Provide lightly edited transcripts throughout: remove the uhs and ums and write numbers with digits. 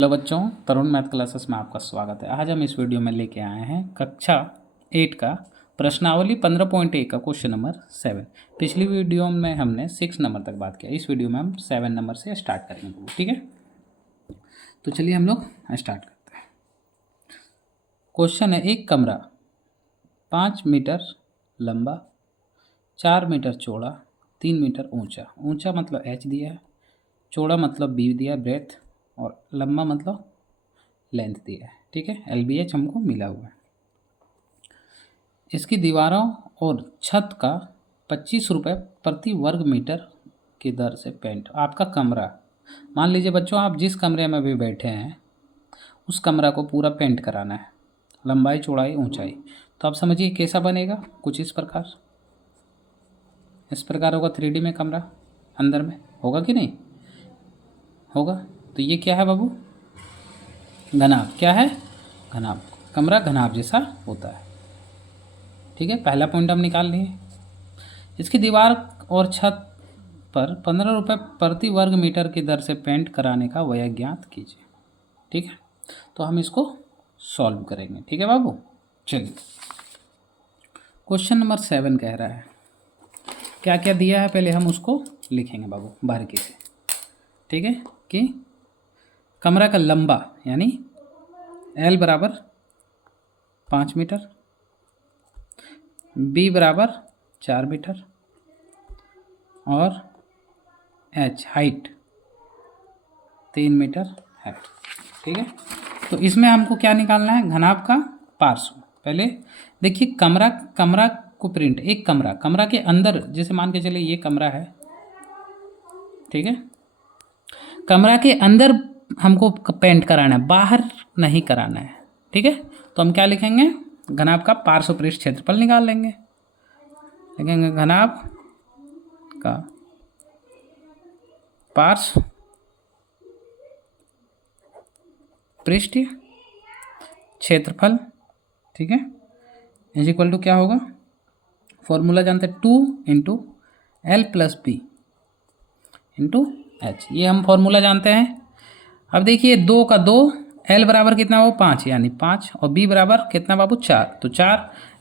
Hello बच्चों, तरुण math classes में आपका स्वागत है। आज हम इस वीडियो में लेके आए हैं कक्षा 8 का प्रश्नावली 15.1 का क्वेश्चन नंबर 7। पिछली वीडियो में हमने 6 नंबर तक बात किया। इस वीडियो में हम 7 नंबर से स्टार्ट करेंगे, ठीक है। तो चलिए हम लोग स्टार्ट करते हैं। क्वेश्चन है, एक कमरा 5 मीटर लंबा, 4 मीटर चौड़ा, 3 मीटर ऊंचा। ऊंचा मतलब h दिया है, चौड़ा मतलब b दिया है ब्रेथ, और लंबा मतलब लेंथ दिया है, ठीक है। LBH हमको मिला हुआ है। इसकी दीवारों और छत का 25 रुपये प्रति वर्ग मीटर की दर से पेंट। आपका कमरा, मान लीजिए बच्चों आप जिस कमरे में भी बैठे हैं उस कमरा को पूरा पेंट कराना है, लंबाई चौड़ाई ऊंचाई। तो आप समझिए कैसा बनेगा, कुछ इस प्रकार होगा। 3D में कमरा अंदर में होगा कि नहीं होगा। तो ये क्या है बाबू, घनाभ। क्या है, घनाभ। कमरा घनाभ जैसा होता है, ठीक है। पहला पॉइंट हम निकाल लिए। इसकी दीवार और छत पर 15 रुपये प्रति वर्ग मीटर की दर से पेंट कराने का व्यय ज्ञात कीजिए, ठीक है। तो हम इसको सॉल्व करेंगे, ठीक है बाबू। चलिए, क्वेश्चन नंबर 7 कह रहा है, क्या क्या दिया है पहले हम उसको लिखेंगे बाबू बारीकी से, ठीक है। कि कमरा का लंबा यानी L बराबर 5 मीटर, B बराबर 4 मीटर, और H हाइट 3 मीटर है, ठीक है। तो इसमें हमको क्या निकालना है, घनाभ का पार्श्व। पहले देखिए, कमरा को प्रिंट, एक कमरा के अंदर, जैसे मान के चलिए ये कमरा है, ठीक है। कमरा के अंदर हमको पेंट कराना है, बाहर नहीं कराना है, ठीक है। तो हम क्या लिखेंगे, घनाभ का पार्श्व पृष्ठ क्षेत्रफल निकाल लेंगे। लिखेंगे घनाभ का पार्श्व पृष्ठ क्षेत्रफल, ठीक है, इज इक्वल टू क्या होगा, फॉर्मूला जानते हैं, 2 × L + B × H। ये हम फॉर्मूला जानते हैं। अब देखिए 2 का 2, L बराबर कितना हो 5 यानी 5, और B बराबर कितना बाबू 4, तो 4,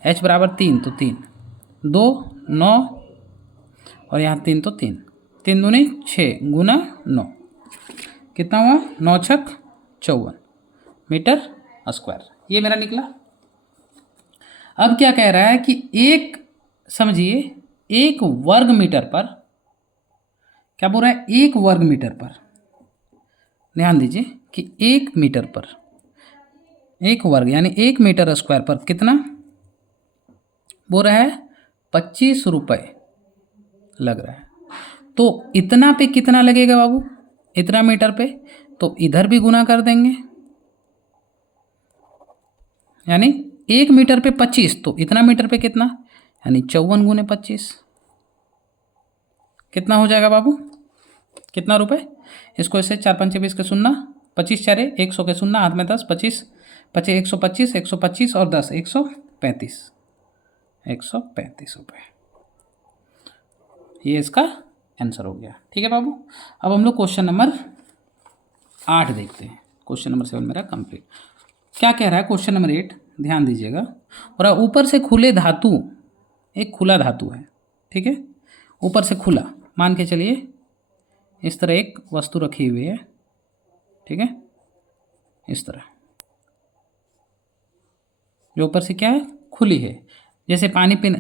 H बराबर 3 तो 3, 2 9, और यहाँ 3 तो 3, 3 दूनी 6 गुना 9, कितना हुआ 9 × 6 = 54 मीटर स्क्वायर। ये मेरा निकला। अब क्या कह रहा है कि एक, समझिए, एक वर्ग मीटर पर, क्या बोल रहा है, एक वर्ग मीटर पर, ध्यान दीजिए कि 1 मीटर पर, 1 वर्ग यानी 1 मीटर स्क्वायर पर कितना बोल रहा है, 25 रुपये लग रहा है। तो इतना पे कितना लगेगा बाबू, इतना मीटर पे, तो इधर भी गुना कर देंगे, यानी 1 मीटर पे 25, तो इतना मीटर पे कितना, यानी 54 × 25 कितना हो जाएगा बाबू, कितना रुपए। इसको ऐसे 4 × 5 = 20 के 0, 25 4 100 के 0, हाथ में 10, 25 25 125, 125 और 10 135, 135 रुपये। ये इसका आंसर हो गया, ठीक है बाबू। अब हम लोग क्वेश्चन नंबर 8 देखते हैं। क्वेश्चन नंबर 7 मेरा कंप्लीट। क्या कह रहा है क्वेश्चन नंबर 8, ध्यान दीजिएगा। और ऊपर से खुले धातु, एक खुला धातु है, ठीक है, ऊपर से खुला, मान के चलिए इस तरह एक वस्तु रखी हुई है, ठीक है, इस तरह, जो ऊपर से क्या है, खुली है। जैसे पानी पीने,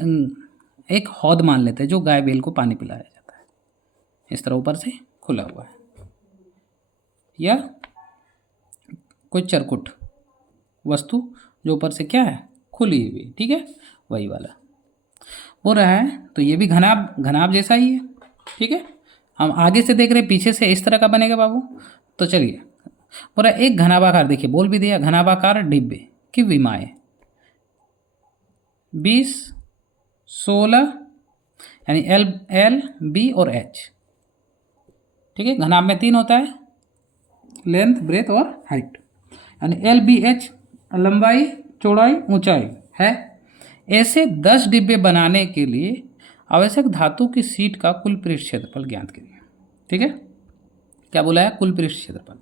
एक हौद मान लेते हैं जो गाय बैल को पानी पिलाया जाता है, इस तरह ऊपर से खुला हुआ है, या कोई चरकुट वस्तु जो ऊपर से क्या है, खुली हुई, ठीक है, वही वाला बोल रहा है। तो ये भी घनाभ जैसा ही है, ठीक है। हम आगे से देख रहे हैं, पीछे से इस तरह का बनेगा बाबू। तो चलिए, बोल रहा है एक घनाभाकार, देखिए बोल भी दिया, घनाभाकार डिब्बे की विमाएँ 20 16 यानी L B और H, ठीक है। घनाभ में 3 होता है, लेंथ ब्रेथ और हाइट, यानी LBH लंबाई चौड़ाई ऊंचाई है। ऐसे 10 डिब्बे बनाने के लिए आवश्यक धातु की शीट का कुल पृष्ठ क्षेत्रफल ज्ञात कीजिए, ठीक है। क्या बोला है, कुल पृष्ठ क्षेत्रफल।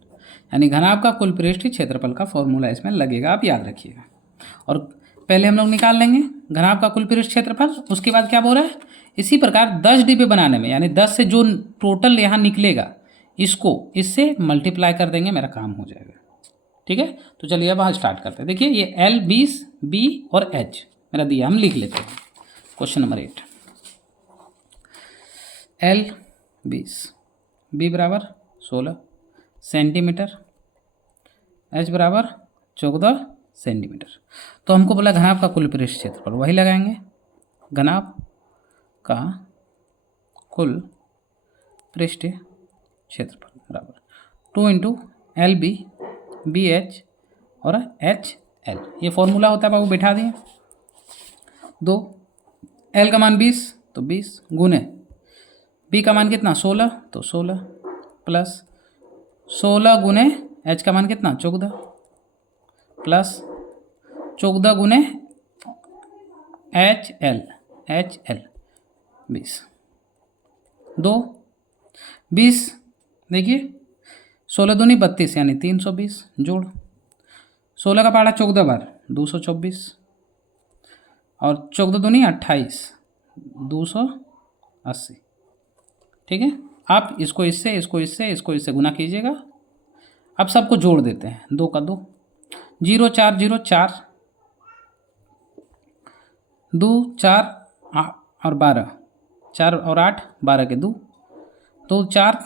यानी घनाभ का कुल पृष्ठीय क्षेत्रफल का फॉर्मूला इसमें लगेगा, आप याद रखिएगा। और पहले हम लोग निकाल लेंगे घनाभ का कुल पृष्ठ क्षेत्रफल, उसके बाद क्या बोल रहा है, इसी प्रकार 10 डिब्बे बनाने में यानी 10 से जो टोटल यहाँ निकलेगा इसको इससे मल्टीप्लाई कर देंगे, मेरा काम हो जाएगा। ठीक है, तो चलिए अब वहाँ स्टार्ट करते हैं। देखिए ये L 20, B और H मेरा दिया, हम लिख लेते हैं। क्वेश्चन नंबर 8, L 20, B बराबर 16 सेंटीमीटर, H बराबर 14 सेंटीमीटर। तो हमको बोला घनाभ का कुल पृष्ठ क्षेत्रफल, वही लगाएंगे, घनाभ का कुल पृष्ठीय क्षेत्रफल बराबर 2 into L B, B H और एच एल, ये फॉर्मूला होता है बाबू, बैठा दिए। 2 एल का मान 20 तो 20 गुने बी का मान कितना 16 तो 16 प्लस 16 गुने एच का मान कितना 14 प्लस 14 गुने एच एल 20 2 20 देखिए 16 दूनी 32 यानी 320 जोड़ 16 का पहाड़ा 14 बार 224 और 14 दूनी 28 280। ठीक है, आप इसको इससे इसको इससे इसको इससे गुना कीजिएगा। अब सबको जोड़ देते हैं, 2 का 2 0 4 0 4 2 4 और 12 4 और 8 12 के 2 2 4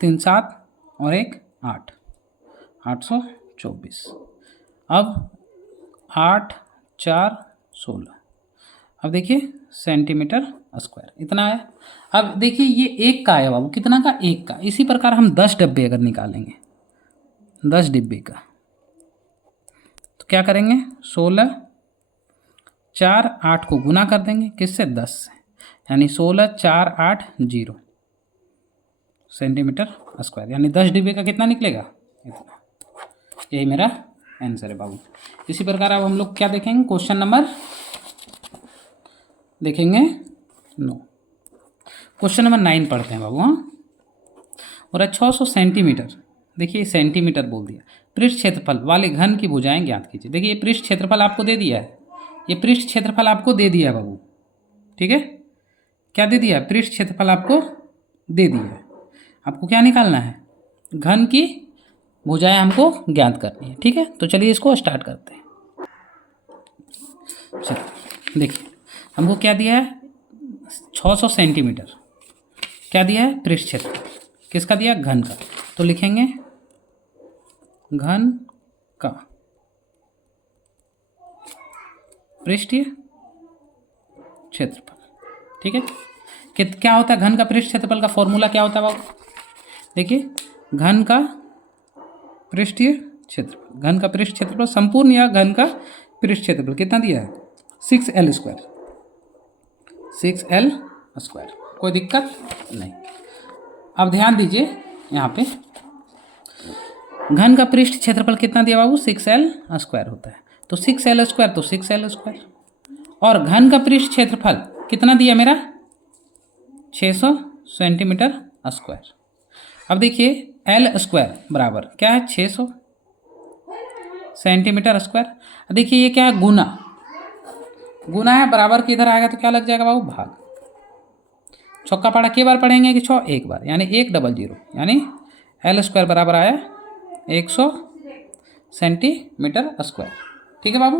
3 7 और 1 8 824। अब 8 4 16, अब देखिए सेंटीमीटर स्क्वायर इतना है। अब देखिए ये एक का है बाबू, कितना का, एक का। इसी प्रकार हम 10 डब्बे अगर निकालेंगे 10 डिब्बे का तो क्या करेंगे, 16 4 8 को गुना कर देंगे किससे 10 से, यानी 16 4 8 0 सेंटीमीटर स्क्वायर, यानी 10 डिब्बे का कितना निकलेगा, इतना। यही मेरा आंसर है बाबू। इसी प्रकार अब हम लोग क्या देखेंगे, क्वेश्चन नंबर देखेंगे 9। क्वेश्चन नंबर 9 पढ़ते हैं बाबू। हाँ, और 600 सेंटीमीटर, देखिए सेंटीमीटर बोल दिया, पृष्ठ क्षेत्रफल वाले घन की भुजाएं ज्ञात कीजिए। देखिए ये पृष्ठ क्षेत्रफल आपको दे दिया है, ये पृष्ठ क्षेत्रफल आपको दे दिया है बाबू। ठीक है, क्या दे दिया है, पृष्ठ क्षेत्रफल आपको दे दिया है। आपको क्या निकालना है, घन की भुजाएं हमको ज्ञात करनी है। ठीक है, तो चलिए इसको स्टार्ट करते हैं। चलिए देखिए हमको क्या दिया है, 600 सेंटीमीटर क्या दिया है, पृष्ठ क्षेत्रफल, किसका दिया, घन का। तो लिखेंगे घन का पृष्ठीय क्षेत्रफल। ठीक है, क्या होता है घन का पृष्ठ क्षेत्रफल का फॉर्मूला क्या होता है बाबू, देखिए घन का पृष्ठीय क्षेत्रफल, घन का पृष्ठ क्षेत्रफल संपूर्ण या घन का पृष्ठ क्षेत्रफल कितना दिया है, 6L स्क्वायर, 6L स्क्वायर, कोई दिक्कत नहीं। अब ध्यान दीजिए यहाँ पे घन का पृष्ठ क्षेत्रफल कितना दिया बाबू, 6L स्क्वायर होता है। तो 6L स्क्वायर तो 6L स्क्वायर, और घन का पृष्ठ क्षेत्रफल कितना दिया मेरा, 600 सेंटीमीटर स्क्वायर। अब देखिए L स्क्वायर बराबर क्या है, 600 सेंटीमीटर स्क्वायर। देखिए ये क्या है, गुना, गुना है, बराबर के इधर आएगा तो क्या लग जाएगा बाबू, भाग। चौका पाड़ा के बार पढ़ेंगे कि 6 एक बार, यानी 100, यानी L स्क्वायर बराबर आया 100 सेंटीमीटर स्क्वायर। ठीक है बाबू।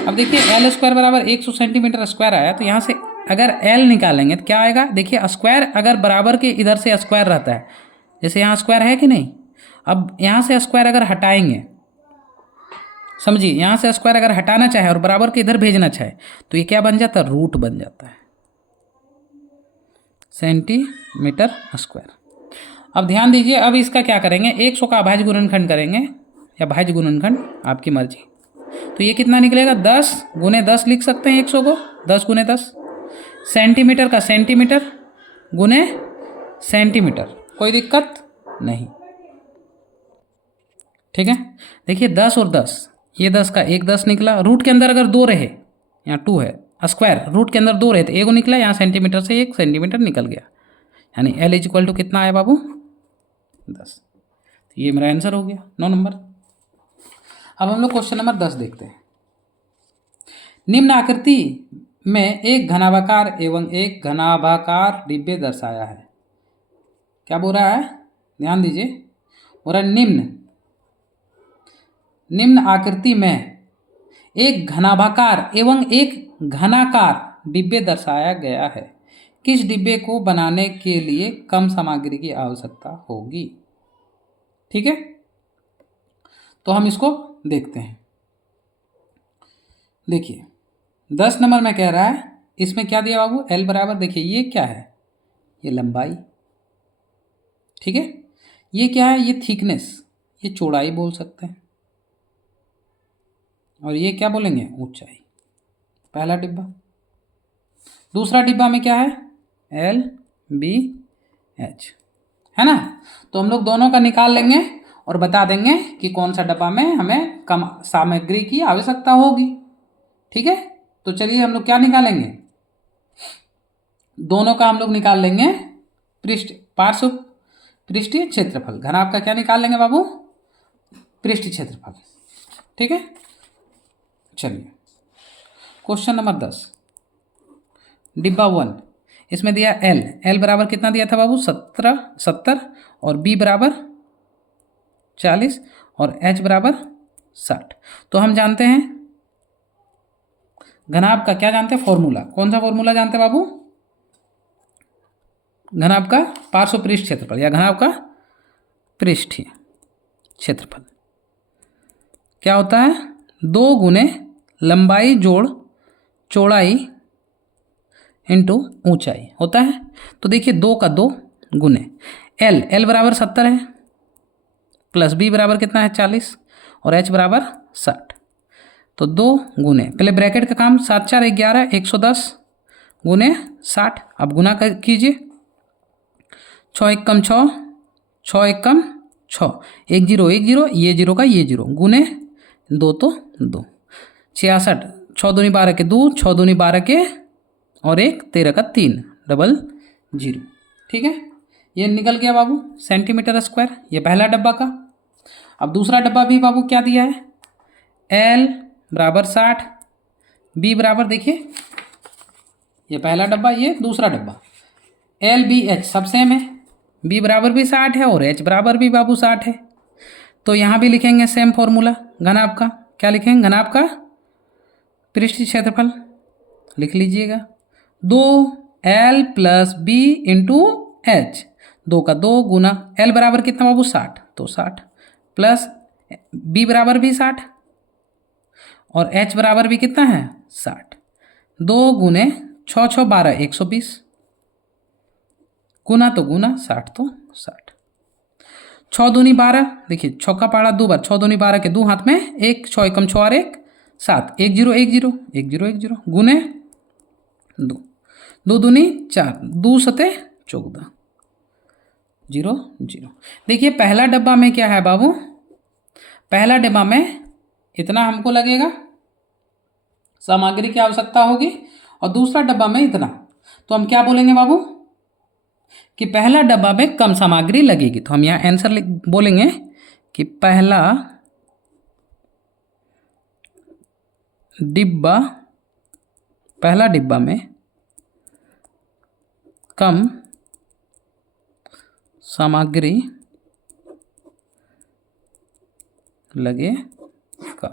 अब देखिए L स्क्वायर बराबर 100 सेंटीमीटर स्क्वायर आया, तो यहाँ से अगर L निकालेंगे तो क्या आएगा, देखिए स्क्वायर अगर बराबर के इधर से स्क्वायर रहता है, जैसे यहाँ स्क्वायर है कि नहीं, अब यहाँ से स्क्वायर अगर हटाएंगे, समझिए यहाँ से स्क्वायर अगर हटाना चाहे और बराबर के इधर भेजना चाहे तो ये क्या बन जाता है, रूट बन जाता है, सेंटीमीटर स्क्वायर। अब ध्यान दीजिए, अब इसका क्या करेंगे, 100 का अभाज्य गुणनखंड करेंगे या भाज्य गुणनखंड, आपकी मर्जी। तो ये कितना निकलेगा, 10 गुने 10 लिख सकते हैं 100 को, 10 गुने 10, सेंटीमीटर का सेंटीमीटर गुने सेंटीमीटर, कोई दिक्कत नहीं। ठीक है, देखिए 10 और 10, ये 10 का एक 10 निकला, रूट के अंदर अगर 2 रहे, यहाँ 2 है स्क्वायर, रूट के अंदर 2 रहे तो एगो निकला, यहाँ सेंटीमीटर से 1 सेंटीमीटर निकल गया, यानी L इक्वल टू कितना आया बाबू, 10। ये मेरा आंसर हो गया 9 नंबर। अब हम लोग क्वेश्चन नंबर 10 देखते हैं। निम्न आकृति में एक घनाभाकार एवं एक घनाभाकार डिब्बे दर्शाया है। क्या बोल रहा है, ध्यान दीजिए। बोल रहा है निम्न आकृति में एक घनाभाकार एवं एक घनाकार डिब्बे दर्शाया गया है। किस डिब्बे को बनाने के लिए कम सामग्री की आवश्यकता होगी। ठीक है, तो हम इसको देखते हैं। देखिए 10 नंबर में कह रहा है, इसमें क्या दिया बाबू, L बराबर, देखिए ये क्या है, ये लंबाई, ठीक है। ये क्या है, ये थिकनेस, ये चौड़ाई बोल सकते हैं। और ये क्या बोलेंगे, ऊंचाई। पहला डिब्बा। दूसरा डिब्बा में क्या है, L B H, है ना। तो हम लोग दोनों का निकाल लेंगे और बता देंगे कि कौन सा डब्बा में हमें कम सामग्री की आवश्यकता होगी। ठीक है, तो चलिए हम लोग क्या निकालेंगे, दोनों का हम लोग निकाल लेंगे पार्श्व पृष्ठीय क्षेत्रफल। घनाभ का क्या निकाल लेंगे बाबू, पृष्ठीय क्षेत्रफल। ठीक है, चलिए क्वेश्चन नंबर 10, डिब्बा 1, इसमें दिया L बराबर कितना दिया था बाबू, 70 और B बराबर 40 और H बराबर 60। तो हम जानते हैं घनाभ का, क्या जानते हैं, फॉर्मूला। कौन सा फॉर्मूला जानते हैं बाबू, घनाभ का पार्श्व पृष्ठ क्षेत्रफल या घनाभ का पृष्ठीय क्षेत्रफल क्या होता है, 2 गुने लंबाई जोड़ चौड़ाई इंटू ऊंचाई होता है। तो देखिए 2 का 2 गुने L बराबर 70 है, प्लस B बराबर कितना है 40 और H बराबर 60। तो 2 गुने, पहले ब्रैकेट का काम, 7 4 11 110 गुने 60। अब गुना कीजिए, 6 1 कम 6, 6 1 कम 6, 1 0 1 0, ये 0 का ये 0 गुने 2 तो 2, 66, 6 दूनी 12 के 2, 6 दूनी 12 के और 1 13 का 3 डबल 0। ठीक है, ये निकल गया बाबू सेंटीमीटर स्क्वायर, ये पहला डब्बा का। अब दूसरा डब्बा भी बाबू क्या दिया है, L बराबर 60, B बराबर, देखिए ये पहला डब्बा, ये दूसरा डब्बा, L B H सब सेम है, B बराबर भी 60 है और H बराबर भी बाबू 60 है। तो यहाँ भी लिखेंगे सेम फॉर्मूला घनाभ का। क्या लिखेंगे, घनाभ का पृष्ठीय क्षेत्रफल लिख लीजिएगा, 2L plus B into H, 2 का 2 गुना L बराबर कितना बाबू 60, तो 60 प्लस B बराबर भी 60 और H बराबर भी कितना है 60, 2 गुने 6 6 12 120 गुना तो गुना 60 तो 60, 6 दूनी 12, देखिए 6 का पाड़ा 2 बार, 6 दूनी 12 के 2 हाथ में 1, 6 एकम 6 और 1 7, 1 0 1 0 1 0 1 0 गुने 2, 2 दूनी 4, 2 सते 14 0 0। देखिए पहला डब्बा में क्या है बाबू, पहला डब्बा में इतना हमको लगेगा सामग्री की आवश्यकता होगी और दूसरा डब्बा में इतना। तो हम क्या बोलेंगे बाबू कि पहला डब्बा में कम सामग्री लगेगी। तो हम यहाँ आंसर बोलेंगे कि पहला डिब्बा में कम सामग्री लगेगा।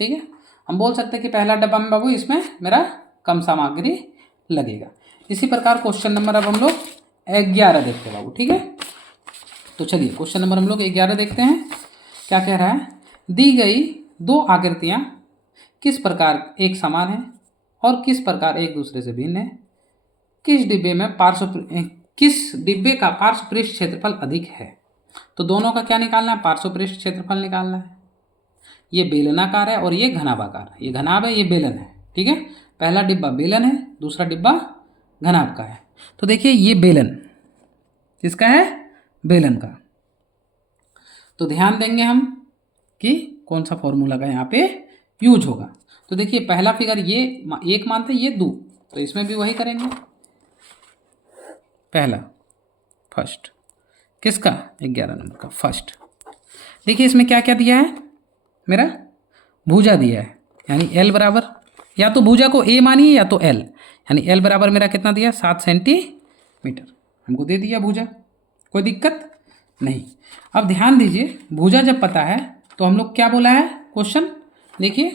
ठीक है, हम बोल सकते हैं कि पहला डब्बा में बाबू इसमें मेरा कम सामग्री लगेगा। इसी प्रकार क्वेश्चन नंबर अब हम लोग 11 देखते हैं बाबू। ठीक है, तो चलिए क्वेश्चन नंबर हम लोग 11 देखते हैं। क्या कह रहा है, दी गई 2 आकृतियाँ किस प्रकार एक समान है और किस प्रकार एक दूसरे से भिन्न है। किस डिब्बे का पार्श्व पृष्ठ क्षेत्रफल अधिक है। तो दोनों का क्या निकालना है, पार्श्व पृष्ठ क्षेत्रफल निकालना है। ये बेलनाकार है और ये घनाभाकार है, ये घनाभ है ये बेलन है। ठीक है, पहला डिब्बा बेलन है, दूसरा डिब्बा घनाभ का है। तो देखिए ये बेलन किसका है, बेलन का। तो ध्यान देंगे हम कि कौन सा फॉर्मूला का यहाँ पे यूज होगा। तो देखिए पहला फिगर ये 1 मानते हैं, ये 2, तो इसमें भी वही करेंगे। पहला फर्स्ट किसका, 11 नंबर का फर्स्ट। देखिए इसमें क्या क्या दिया है, मेरा भुजा दिया है, यानी एल बराबर, या तो भुजा को ए मानिए या तो एल, यानी एल बराबर मेरा कितना दिया, 7 सेंटीमीटर हमको दे दिया भुजा, कोई दिक्कत नहीं। अब ध्यान दीजिए, भुजा जब पता है तो हम लोग क्या बोला है क्वेश्चन, देखिए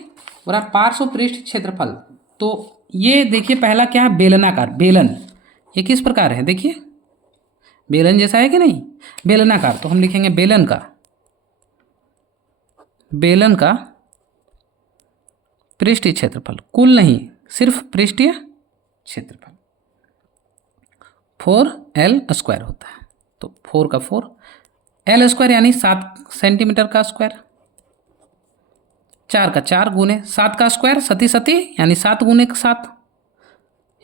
बोला पार्श्व पृष्ठ क्षेत्रफल। तो ये देखिए पहला क्या है, बेलनाकार, बेलन, ये किस प्रकार है, देखिए बेलन जैसा है कि नहीं, बेलनाकार, तो हम लिखेंगे बेलन का, बेलन का पृष्ठीय क्षेत्रफल, कुल नहीं सिर्फ पृष्ठीय क्षेत्रफल 4L² होता है। तो 4 का 4, L² यानी 7 सेंटीमीटर का स्क्वायर, 4 का 4 गुने 7 का स्क्वायर, सती सती यानी 7 गुने 7,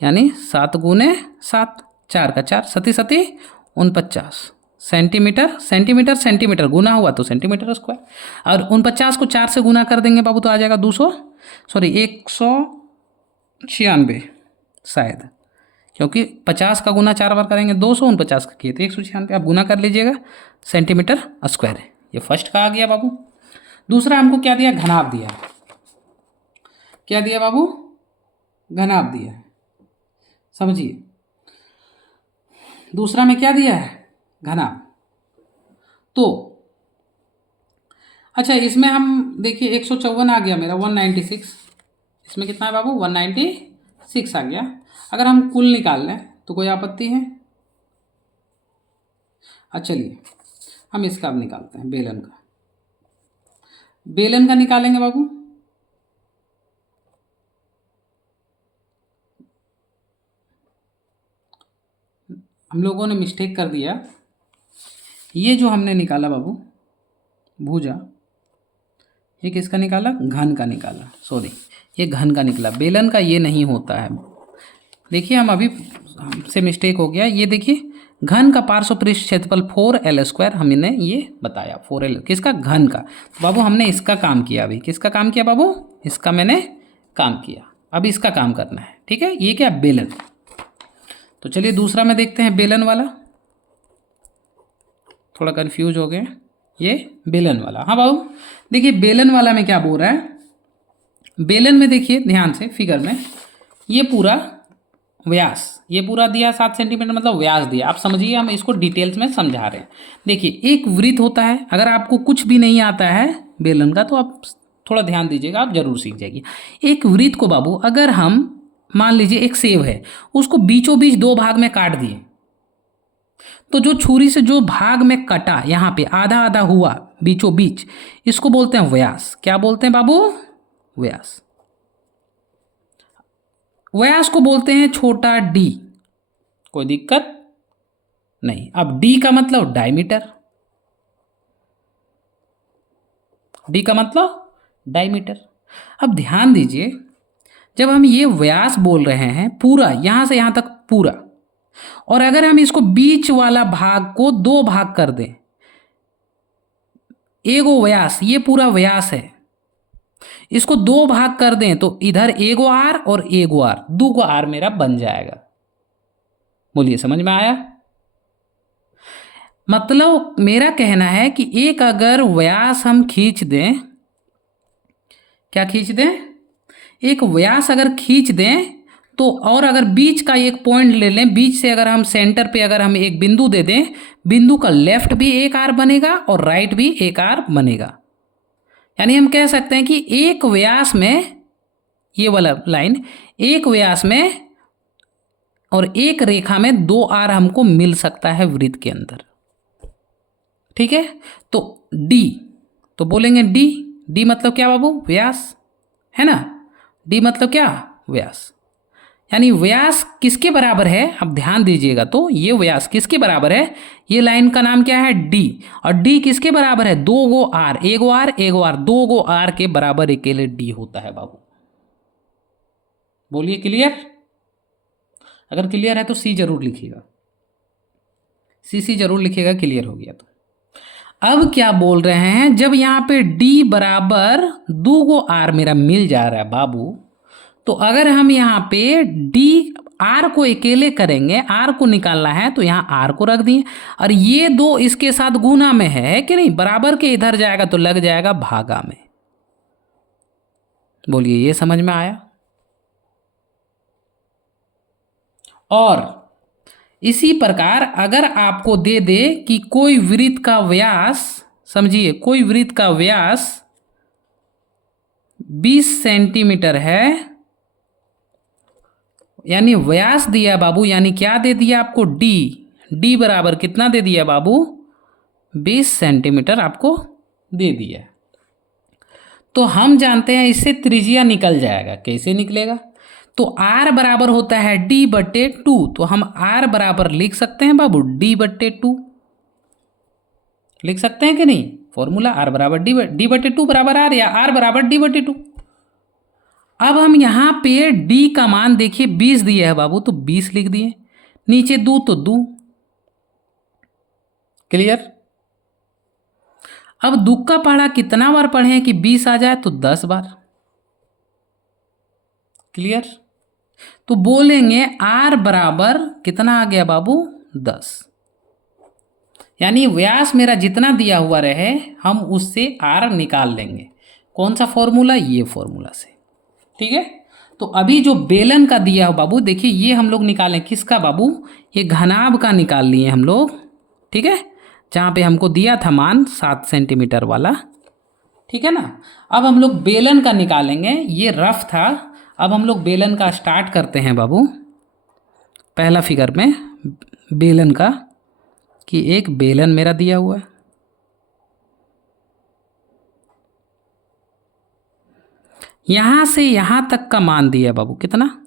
यानी 7 गुने 7, 4 का 4 सती सती 49 सेंटीमीटर, सेंटीमीटर सेंटीमीटर गुना हुआ तो सेंटीमीटर स्क्वायर, और 49 को 4 से गुना कर देंगे बाबू तो आ जाएगा 196 शायद, क्योंकि 50 का गुना 4 बार करेंगे 249 का किए तो 196, आप गुना कर लीजिएगा, सेंटीमीटर स्क्वायर है। ये फर्स्ट का आ गया बाबू। दूसरा हमको क्या दिया, घनाभ दिया, क्या दिया बाबू, घनाभ दिया है, समझिए दूसरा में क्या दिया है, घनाभ। तो अच्छा इसमें हम देखिए 154 आ गया मेरा, 196, इसमें कितना है बाबू, 196 आ गया। अगर हम कुल निकाल लें तो कोई आपत्ति है? अच्छा चलिए हम इसका अब निकालते हैं, बेलन का, बेलन का निकालेंगे बाबू। हम लोगों ने मिस्टेक कर दिया, ये जो हमने निकाला बाबू भुजा, ये किसका निकाला, घन का निकाला, सॉरी ये घन का निकला, बेलन का ये नहीं होता है। देखिए हम अभी हमसे मिस्टेक हो गया, ये देखिए घन का पार्श्व पृष्ठ क्षेत्रफल 4L², हमने ये बताया 4L किसका, घन का। तो बाबू हमने इसका काम किया, अभी किसका काम किया बाबू, इसका मैंने काम किया, अब इसका काम करना है, ठीक है। ये क्या, बेलन। तो चलिए दूसरा में देखते हैं, बेलन वाला, थोड़ा कंफ्यूज हो गए, ये बेलन वाला। हाँ बाबू देखिए बेलन वाला में क्या बोल रहा है, बेलन में देखिए ध्यान से फिगर में, ये पूरा व्यास, ये पूरा दिया 7 सेंटीमीटर मतलब व्यास दिया, आप समझिए हम इसको डिटेल्स में समझा रहे हैं। देखिए एक वृत्त होता है, अगर आपको कुछ भी नहीं आता है बेलन का तो आप थोड़ा ध्यान दीजिएगा, आप जरूर सीख जाएगी। एक वृत्त को बाबू अगर हम मान लीजिए एक सेब है, उसको बीचों बीच 2 भाग में काट दिए, तो जो छुरी से जो भाग में कटा, यहाँ पे आधा आधा हुआ बीचों बीच, इसको बोलते हैं व्यास। क्या बोलते हैं बाबू, व्यास। व्यास को बोलते हैं छोटा डी, कोई दिक्कत नहीं। अब डी का मतलब डायमीटर, डी का मतलब डायमीटर। अब ध्यान दीजिए जब हम ये व्यास बोल रहे हैं पूरा यहां से यहां तक पूरा, और अगर हम इसको बीच वाला भाग को 2 भाग कर दें, एगो व्यास, ये पूरा व्यास है, इसको 2 भाग कर दें तो इधर एगो आर और एगो आर, 2 को आर मेरा बन जाएगा। बोलिए समझ में आया? मतलब मेरा कहना है कि एक अगर व्यास हम खींच दें, क्या खींच दें, एक व्यास अगर खींच दें तो, और अगर बीच का एक पॉइंट ले लें, बीच से अगर हम सेंटर पे अगर हम एक बिंदु दे दें, बिंदु का लेफ्ट भी एक आर बनेगा और राइट भी एक आर बनेगा। यानी हम कह सकते हैं कि एक व्यास में, ये वाला लाइन एक व्यास में और एक रेखा में 2 आर हमको मिल सकता है वृत्त के अंदर, ठीक है। तो डी, तो बोलेंगे डी, डी मतलब क्या बाबू, व्यास, है ना। डी मतलब क्या, व्यास। यानी व्यास किसके बराबर है, अब ध्यान दीजिएगा, तो ये व्यास किसके बराबर है, ये लाइन का नाम क्या है, डी, और डी किसके बराबर है, 2 गो आर, एगो आर एगो आर, 2 गो आर के बराबर अकेले डी होता है बाबू। बोलिए क्लियर? अगर क्लियर है तो सी जरूर लिखिएगा, सी जरूर लिखिएगा, क्लियर हो गया तो। अब क्या बोल रहे हैं, जब यहाँ पे D बराबर 2 गो आर मेरा मिल जा रहा है बाबू, तो अगर हम यहाँ पे D आर को अकेले करेंगे, आर को निकालना है तो यहाँ आर को रख दिए, और ये दो इसके साथ गुना में है कि नहीं, बराबर के इधर जाएगा तो लग जाएगा भागा में। बोलिए ये समझ में आया। और इसी प्रकार अगर आपको दे दे कि कोई वृत्त का व्यास, समझिए कोई वृत्त का व्यास 20 सेंटीमीटर है, यानी व्यास दिया बाबू, यानी क्या दे दिया आपको, डी बराबर कितना दे दिया बाबू, 20 सेंटीमीटर आपको दे दिया। तो हम जानते हैं इससे त्रिज्या निकल जाएगा। कैसे निकलेगा, तो r बराबर होता है d/2, तो हम r बराबर लिख सकते हैं बाबू d/2, लिख सकते हैं कि नहीं, फॉर्मूला r बराबर d/2 बराबर r, या r बराबर d/2। अब हम यहाँ पे d का मान देखिए 20 दिया है बाबू, तो 20 लिख दिए, नीचे 2 तो 2, क्लियर। अब दुख का पहाड़ा कितना बार पढ़े कि 20 आ जाए, तो 10 बार, क्लियर। तो बोलेंगे r बराबर कितना आ गया बाबू, 10, यानी व्यास मेरा जितना दिया हुआ रहे हम उससे r निकाल लेंगे। कौन सा फॉर्मूला, ये फॉर्मूला से, ठीक है। तो अभी जो बेलन का दिया हो बाबू, देखिए ये हम लोग निकालें किसका बाबू, ये घनाभ का निकाल लिए हम लोग, ठीक है, जहाँ पे हमको दिया था मान 7 सेंटीमीटर वाला, ठीक है ना। अब हम लोग बेलन का निकालेंगे, ये रफ था। अब हम लोग बेलन का स्टार्ट करते हैं बाबू, पहला फिगर में बेलन का, कि एक बेलन मेरा दिया हुआ है, यहाँ से यहाँ तक का मान दिया बाबू कितना,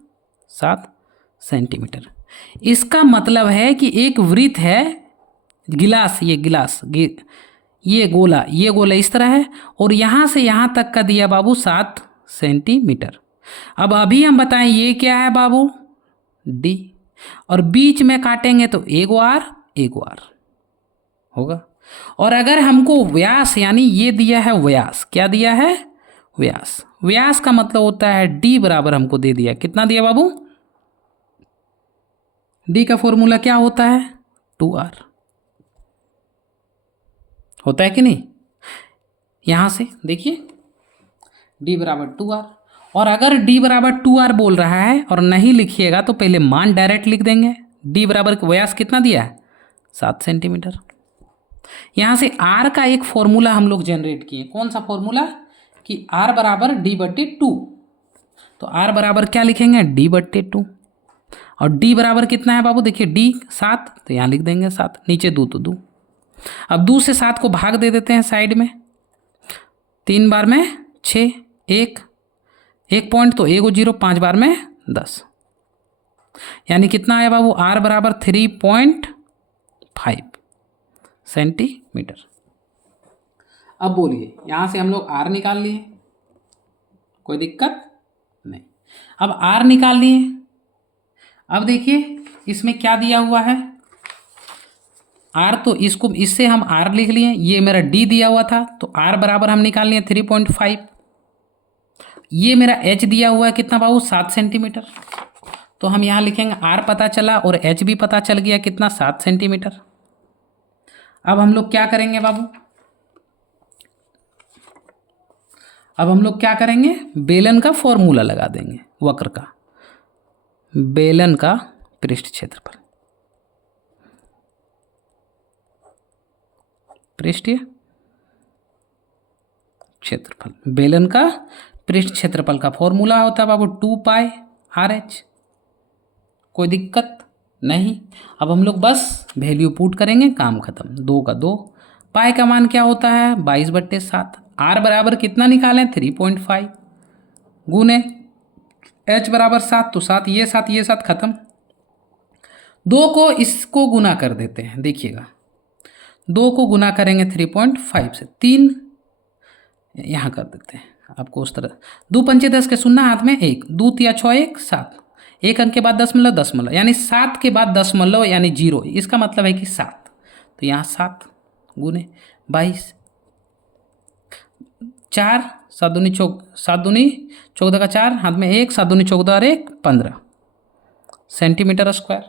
7 सेंटीमीटर। इसका मतलब है कि एक वृत्त है, गिलास, ये गिलास, ये गोला इस तरह है, और यहाँ से यहाँ तक का दिया बाबू 7 सेंटीमीटर। अब अभी हम बताएं ये क्या है बाबू, डी, और बीच में काटेंगे तो एक आर होगा। और अगर हमको व्यास, यानी ये दिया है व्यास, क्या दिया है, व्यास का मतलब होता है डी बराबर हमको दे दिया, कितना दिया बाबू, डी का फॉर्मूला क्या होता है, 2r, होता है कि नहीं। यहां से देखिए डी बराबर 2r, और अगर डी बराबर 2r बोल रहा है और नहीं लिखिएगा तो पहले मान डायरेक्ट लिख देंगे। डी बराबर व्यास कितना दिया है, 7 सेंटीमीटर। यहाँ से r का एक फॉर्मूला हम लोग जनरेट किए, कौन सा फॉर्मूला, कि r बराबर d/2, तो r बराबर क्या लिखेंगे, d/2, और d बराबर कितना है बाबू, देखिए d 7, तो यहाँ लिख देंगे 7, नीचे 2 तो 2। अब 2 से 7 को भाग दे देते हैं साइड में, 3 बार में 6, 1 पॉइंट तो 1 0, 5 बार में 10, यानी कितना आया बाबू, r बराबर 3.5 सेंटीमीटर। अब बोलिए यहाँ से हम लोग r निकाल लिए, कोई दिक्कत नहीं। अब r निकाल लिए, अब देखिए इसमें क्या दिया हुआ है, r, तो इसको इससे हम r लिख लिए, ये मेरा d दिया हुआ था, तो r बराबर हम निकाल लिए 3.5, ये मेरा h दिया हुआ है कितना बाबू, 7 सेंटीमीटर, तो हम यहाँ लिखेंगे r पता चला और h भी पता चल गया कितना, 7 सेंटीमीटर। अब हम लोग क्या करेंगे बाबू, अब हम लोग क्या करेंगे, बेलन का फॉर्मूला लगा देंगे, वक्र का, बेलन का पृष्ठ क्षेत्रफल, पृष्ठीय क्षेत्रफल, बेलन का पृष्ठ क्षेत्रफल का फॉर्मूला होता है बाबू 2π/h, कोई दिक्कत नहीं। अब हम लोग बस वैल्यू पुट करेंगे, काम खत्म, 2 का 2, पाई का मान क्या होता है 22/7, r बराबर कितना निकालें 3.5, गुने h बराबर 7, तो 7 ये 7 ये 7 खत्म, 2 को इसको गुना कर देते हैं, देखिएगा 2 को गुना करेंगे 3.5 से, 3 यहाँ कर देते हैं आपको उस तरह, 2 पंचे 10 के शून्य हाथ में 1, 2 तिया 6 1 7, एक अंक के बाद दशमलव, यानी 7 के बाद दशमलव यानी 0, इसका मतलब है कि 7, तो यहाँ 7 गुने 22, 4 7 दूनी 14 का 4 हाथ में 1, 7 दूनी 14 और 1 15, सेंटीमीटर स्क्वायर,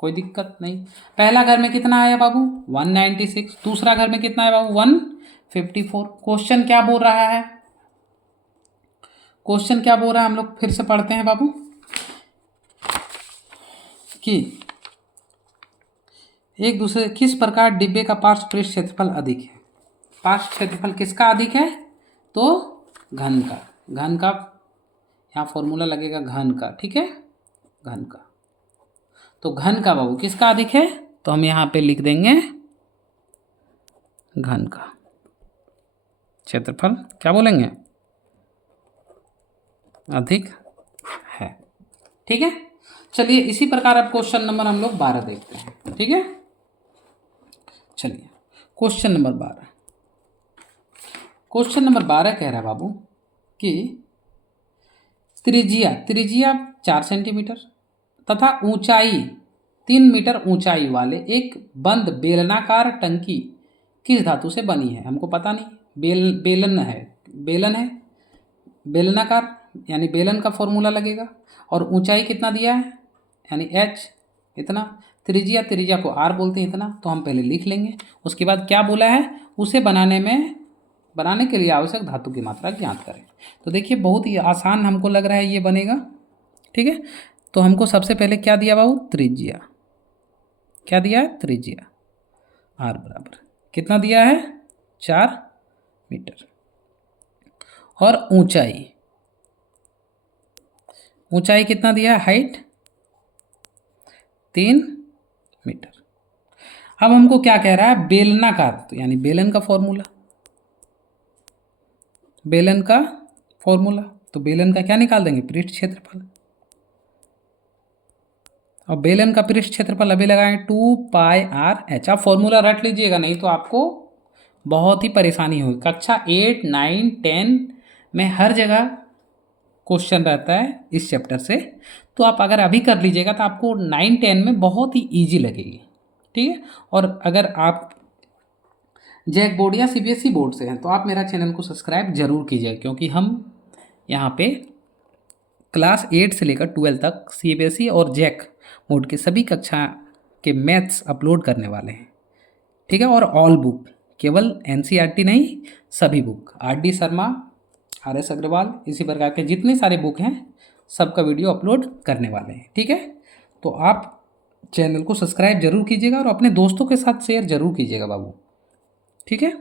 कोई दिक्कत नहीं। पहला घर में कितना आया बाबू 196, दूसरा घर में कितना है बाबू 154। क्वेश्चन क्या बोल रहा है, क्वेश्चन क्या बोल रहा है हम लोग फिर से पढ़ते हैं बाबू कि एक दूसरे किस प्रकार डिब्बे का पार्श्व पृष्ठ क्षेत्रफल अधिक है। पार्श्व क्षेत्रफल किसका अधिक है, तो घन का, घन का यहाँ फॉर्मूला लगेगा घन का, ठीक है, घन का। तो घन का बाबू किसका अधिक है, तो हम यहाँ पे लिख देंगे घन का क्षेत्रफल क्या बोलेंगे अधिक है, ठीक है। चलिए इसी प्रकार अब क्वेश्चन नंबर हम लोग 12 देखते हैं, ठीक है। चलिए क्वेश्चन नंबर 12, क्वेश्चन नंबर 12 कह रहा है बाबू कि त्रिज्या 4 सेंटीमीटर तथा ऊंचाई 3 मीटर ऊंचाई वाले एक बंद बेलनाकार टंकी किस धातु से बनी है। हमको पता नहीं, बेलन है, बेलनाकार यानी बेलन का फॉर्मूला लगेगा, और ऊंचाई कितना दिया है यानी h इतना, त्रिज्या को r बोलते हैं इतना, तो हम पहले लिख लेंगे। उसके बाद क्या बोला है, उसे बनाने के लिए आवश्यक धातु की मात्रा ज्ञात करें। तो देखिए बहुत ही आसान हमको लग रहा है ये बनेगा, ठीक है। तो हमको सबसे पहले क्या दिया बाबू, त्रिज्या, क्या दिया है, त्रिज्या r बराबर कितना दिया है 4 मीटर, और ऊंचाई कितना दिया है, हाइट 3 मीटर। अब हमको क्या कह रहा है, बेलनाकार, तो यानी बेलन का फॉर्मूला, तो बेलन का क्या निकाल देंगे, पृष्ठ क्षेत्रफल। और बेलन का पृष्ठ क्षेत्रफल अभी लगाएं 2πr/h। आप फॉर्मूला रट लीजिएगा, नहीं तो आपको बहुत ही परेशानी होगी। कक्षा 8, 9, 10 में हर जगह क्वेश्चन रहता है इस चैप्टर से, तो आप अगर अभी कर लीजिएगा तो आपको 9, 10 में बहुत ही ईजी लगेगी, ठीक है। और अगर आप जैक बोर्ड या CBSE बोर्ड से हैं तो आप मेरा चैनल को सब्सक्राइब जरूर कीजिएगा, क्योंकि हम यहाँ पे क्लास 8 से लेकर 12 तक CBSE और जैक बोर्ड के सभी कक्षा के मैथ्स अपलोड करने वाले हैं, ठीक है। और ऑल बुक, केवल NCERT नहीं, सभी book, RD Sharma, RS Agarwal, इसी प्रकार के जितने सारे बुक हैं सबका वीडियो अपलोड करने वाले हैं, ठीक है। तो आप चैनल को सब्सक्राइब जरूर कीजिएगा और अपने दोस्तों के साथ शेयर जरूर कीजिएगा बाबू, ठीक है।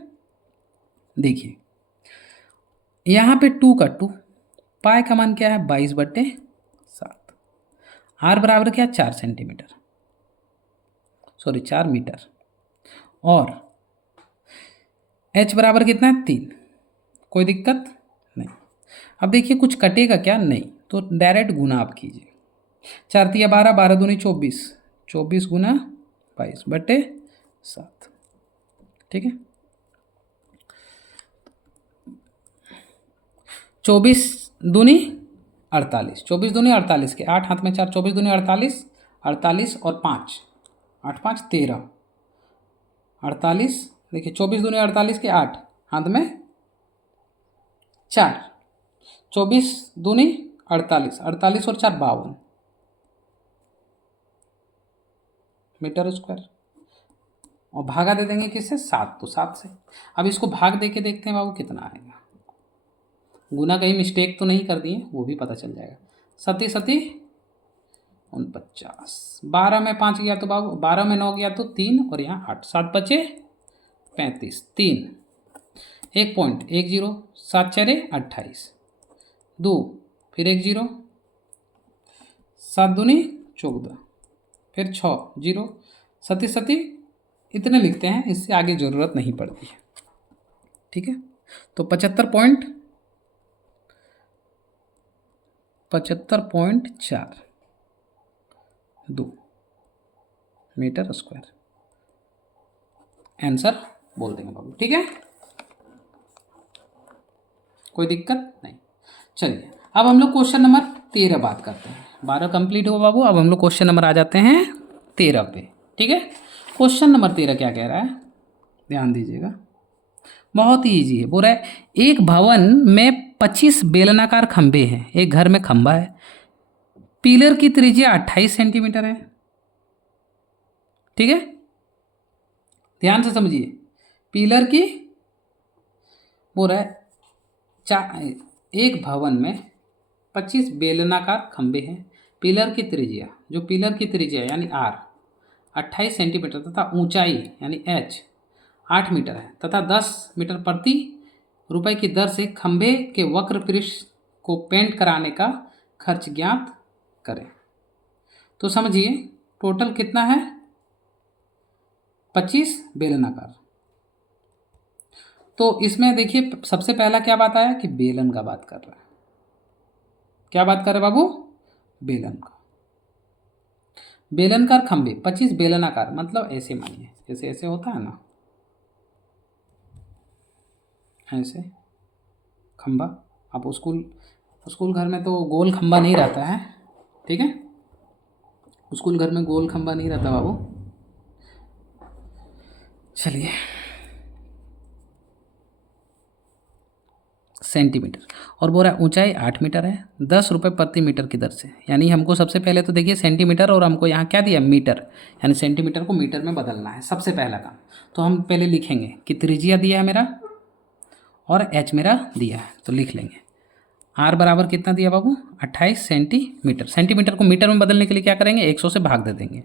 देखिए यहाँ पे 2 का 2, पाई का मान क्या है 22/7, r बराबर क्या 4 सेंटीमीटर, सॉरी 4 मीटर, और h बराबर कितना है 3, कोई दिक्कत नहीं। अब देखिए कुछ कटेगा क्या, नहीं, तो डायरेक्ट गुना आप कीजिए, 4 तिया 12, 12 दूनी 24, 24 गुना 22/7, ठीक है। 24 दूनी 48, 24 दूनी 48 के 8 हाथ में 4, 24 दूनी 48, 48 और 5, 8 5 13, 48, देखिए 24 दूनी 48 के 8 हाथ में 4, 24 दूनी 48, 48 और 4 52 मीटर स्क्वायर, और भागा दे देंगे किससे 7, तो 7 से। अब इसको भाग दे के देखते हैं बाबू कितना आएगा, गुना कहीं मिस्टेक तो नहीं कर दिए, वो भी पता चल जाएगा। 7 7 49, 12 में 5 गया तो बाबू, 12 में 9 गया तो 3, और यहाँ 8, 7 बचे 35, 3, 1 पॉइंट 1 0, 7 4 28, 2 फिर 1 0, 7 दूनी 14, फिर 6 0, 7 7 इतने लिखते हैं, इससे आगे ज़रूरत नहीं पड़ती है, ठीक है। तो 75.42 मीटर स्क्वायर आंसर बोल देंगे बाबू, ठीक है, कोई दिक्कत नहीं। चलिए अब हम लोग क्वेश्चन नंबर 13 बात करते हैं। 12 कंप्लीट हुआ बाबू, अब हम लोग क्वेश्चन नंबर आ जाते हैं 13 पे, ठीक है। क्वेश्चन नंबर 13 क्या कह रहा है, ध्यान दीजिएगा, बहुत ही ईजी है। बोल रहा है एक भवन में 25 बेलनाकार खंभे हैं, एक घर में खंभा है, पिलर की त्रिज्या 28 सेंटीमीटर है। ठीक है, ध्यान से समझिए। पिलर की बोल रहा है एक भवन में 25 बेलनाकार खंभे हैं। पिलर की त्रिज्या, जो पिलर की त्रिज्या यानी आर 28 सेंटीमीटर तथा ऊंचाई यानी एच 8 मीटर है तथा 10 मीटर प्रति रुपए की दर से खंभे के वक्र पृष्ठ को पेंट कराने का खर्च ज्ञात करें। तो समझिए टोटल कितना है, 25 बेलनाकार। तो इसमें देखिए सबसे पहला क्या बात आया कि बेलन का बात कर रहा है। क्या बात कर रहे बाबू, बेलन का। बेलनकार खंभे 25 बेलनाकार, मतलब ऐसे मानिए, जैसे ऐसे होता है ना, ऐसे खंभा। आप स्कूल घर में तो गोल खंभा नहीं रहता है, ठीक है, स्कूल घर में गोल खंभा नहीं रहता बाबू। चलिए, सेंटीमीटर और बोल रहा है ऊंचाई 8 मीटर है, 10 रुपये प्रति मीटर की दर से। यानी हमको सबसे पहले तो देखिए सेंटीमीटर, और हमको यहाँ क्या दिया, मीटर, यानी सेंटीमीटर को मीटर में बदलना है सबसे पहला काम। तो हम पहले लिखेंगे कि त्रिज्या दिया है मेरा और एच मेरा दिया है, तो लिख लेंगे आर बराबर कितना दिया बाबू, 28 सेंटीमीटर। सेंटीमीटर को मीटर में बदलने के लिए क्या करेंगे, 100 से भाग दे देंगे,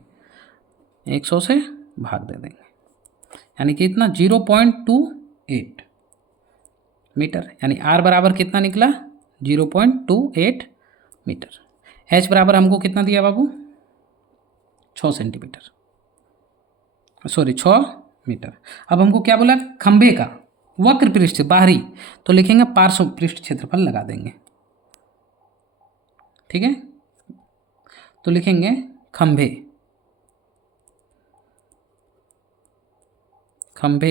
100 से भाग दे देंगे, यानी कि इतना 0.28 मीटर, यानी आर बराबर कितना निकला, 0.28 मीटर। एच बराबर हमको कितना दिया बाबू, 6 सेंटीमीटर, सॉरी 6 मीटर। अब हमको क्या बोला, खंभे का वक्र पृष्ठ बाहरी, तो लिखेंगे पार्श्व पृष्ठ क्षेत्रफल लगा देंगे। ठीक है, तो लिखेंगे खंभे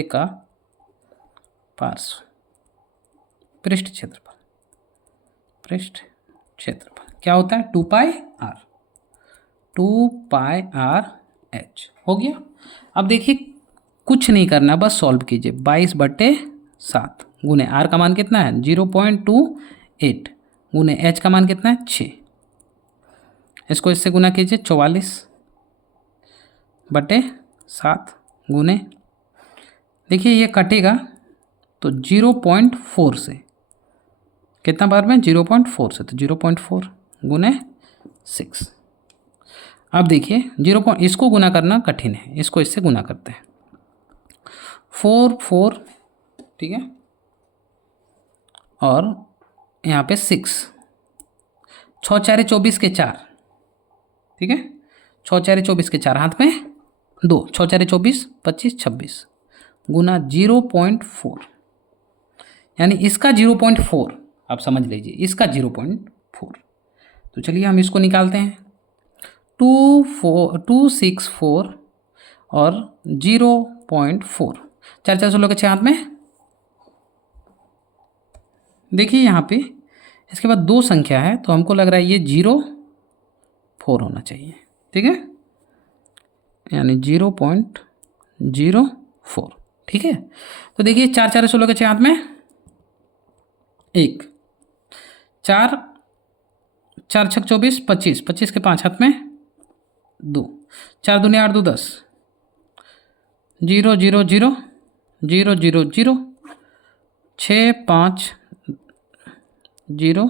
का पार्श्व पृष्ठ क्षेत्रफल क्या होता है, 2 पाई आर एच। हो गया। अब देखिए कुछ नहीं करना, बस सॉल्व कीजिए। 22/7 गुने आर का मान कितना है, 0.28 गुने एच का मान कितना है, 6। इसको इससे गुना कीजिए, 44/7 गुने, देखिए ये कटेगा तो 0.4 से, कितना बार में, 0.4 से, तो 0.4 गुने 6। अब देखिए इसको गुना करना कठिन है, इसको इससे गुना करते हैं, 4 ठीक है, और यहाँ पे 6, 6 4 24 के 4, ठीक है, 6 4 24 के 4, हाथ में 2, 6 4 24 25 26 गुना 0.4, यानी इसका 0.4, आप समझ लीजिए इसका 0.4। तो चलिए हम इसको निकालते हैं, 264 और 0.4, 4 4 16 के 6 हाथ में। देखिए यहाँ पे इसके बाद 2 संख्या है, तो हमको लग रहा है ये 0.4 होना चाहिए, ठीक है, यानी 0.04, ठीक है। तो देखिए 4 4 16 के 6 हाथ में 1, 4 4 6 24 25 25 के 5 हाथ में 2, 4 दूनी 8 2 10, 0 0 0 0 0 0 6 5 0,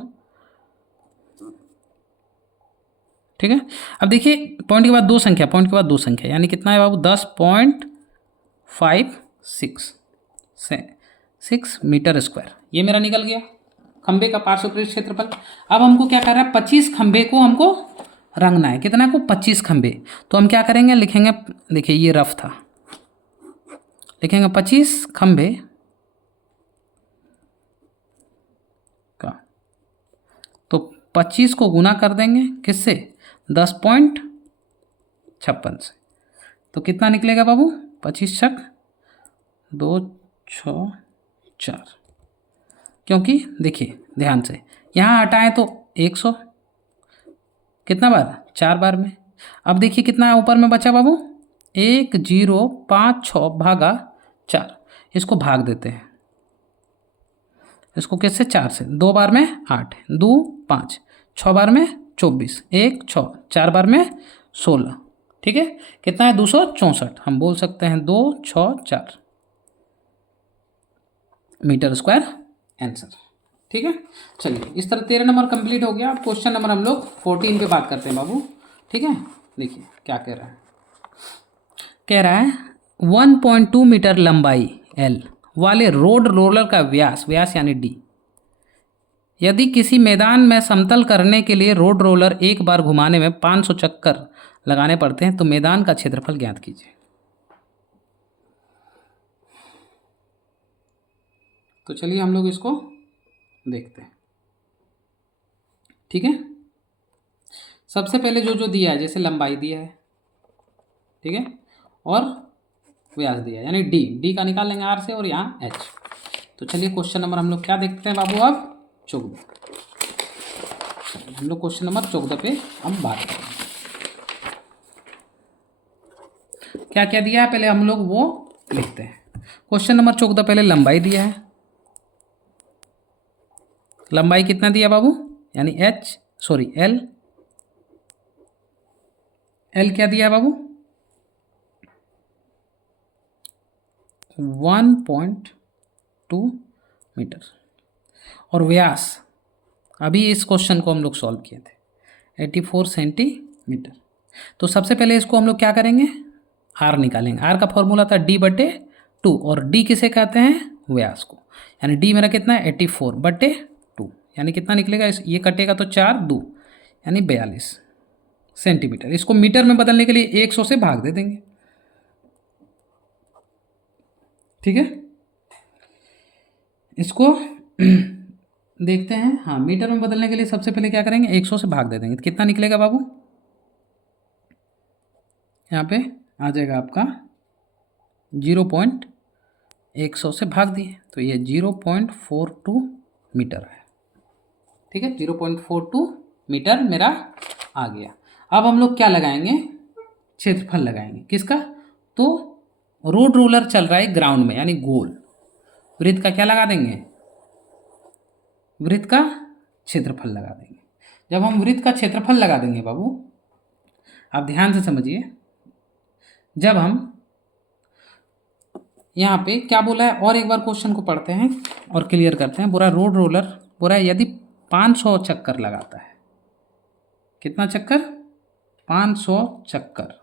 ठीक है। अब देखिए पॉइंट के बाद 2 संख्या, पॉइंट के बाद 2 संख्या, यानी कितना है बाबू, 10.56 मीटर स्क्वायर। ये मेरा निकल गया खंबे का पार्श्व पृष्ठ क्षेत्रफल। अब हमको क्या कर रहा है, 25 खंबे को हमको रंगना है, कितना को, 25 खंबे। तो हम क्या करेंगे, लिखेंगे, देखिए ये रफ था, लिखेंगे 25 खंबे का, तो 25 को गुना कर देंगे किससे, 10.56 से, तो कितना निकलेगा बाबू, 25 छक 2 6 4, क्योंकि देखिए ध्यान से यहाँ हटाएं तो 100, कितना बार, 4 बार में। अब देखिए कितना ऊपर में बचा बाबू, 1056 भागा 4, इसको भाग देते हैं, इसको किससे, 4 से, 2 बार में 8, 2 5, 6 बार में 24, 1 6, 4 बार में 16, ठीक है। कितना है 264, हम बोल सकते हैं 264 मीटर स्क्वायर आंसर, ठीक है। चलिए इस तरह 13 नंबर कंप्लीट हो गया। अब क्वेश्चन नंबर हम लोग 14 पे बात करते हैं बाबू, ठीक है। देखिए क्या कह रहा है, कह रहा है 1.2 मीटर लंबाई L वाले रोड रोलर का व्यास, व्यास यानी D, यदि किसी मैदान में समतल करने के लिए रोड रोलर एक बार घुमाने में 500 चक्कर लगाने पड़ते हैं तो मैदान का क्षेत्रफल ज्ञात कीजिए। तो चलिए हम लोग इसको देखते हैं, ठीक है। सबसे पहले जो जो दिया है, जैसे लंबाई दिया है, ठीक है, और व्यास दिया है, यानी डी का निकाल लेंगे आर से, और यहाँ एच। तो चलिए क्वेश्चन नंबर हम लोग क्या देखते हैं बाबू, अब 14। हम लोग क्वेश्चन नंबर 14 पे हम बात करेंगे। क्या क्या दिया है पहले हम लोग वो लिखते हैं। क्वेश्चन नंबर 14 पहले लंबाई दिया है। लंबाई कितना दिया बाबू, यानी एल क्या दिया है बाबू, 1.2 मीटर, और व्यास, अभी इस क्वेश्चन को हम लोग सॉल्व किए थे, 84 सेंटीमीटर। तो सबसे पहले इसको हम लोग क्या करेंगे, आर निकालेंगे। आर का फॉर्मूला था D/2, और डी किसे कहते हैं, व्यास को, यानी डी मेरा कितना है 84/2, यानी कितना निकलेगा, ये कटेगा तो 4 2, यानी 42 सेंटीमीटर। इसको मीटर में बदलने के लिए 100 से भाग दे देंगे, ठीक है। इसको देखते हैं, हाँ मीटर में बदलने के लिए सबसे पहले क्या करेंगे, 100 से भाग दे देंगे, तो कितना निकलेगा बाबू, यहाँ पे आ जाएगा आपका 0.100 से भाग दिए, तो ये 0.42 मीटर है, ठीक है। 0.42 मीटर मेरा आ गया। अब हम लोग क्या लगाएंगे, क्षेत्रफल लगाएंगे, किसका, तो रोड रोलर चल रहा है ग्राउंड में, यानी गोल। वृत्त का क्या लगा देंगे, वृत्त का क्षेत्रफल लगा देंगे। जब हम वृत्त का क्षेत्रफल लगा देंगे बाबू, आप ध्यान से समझिए, जब हम यहाँ पे क्या बोला है, और एक बार क्वेश्चन को पढ़ते हैं और क्लियर करते हैं। बोला रोड रोलर, बोला यदि 500 चक्कर लगाता है, कितना चक्कर, 500 चक्कर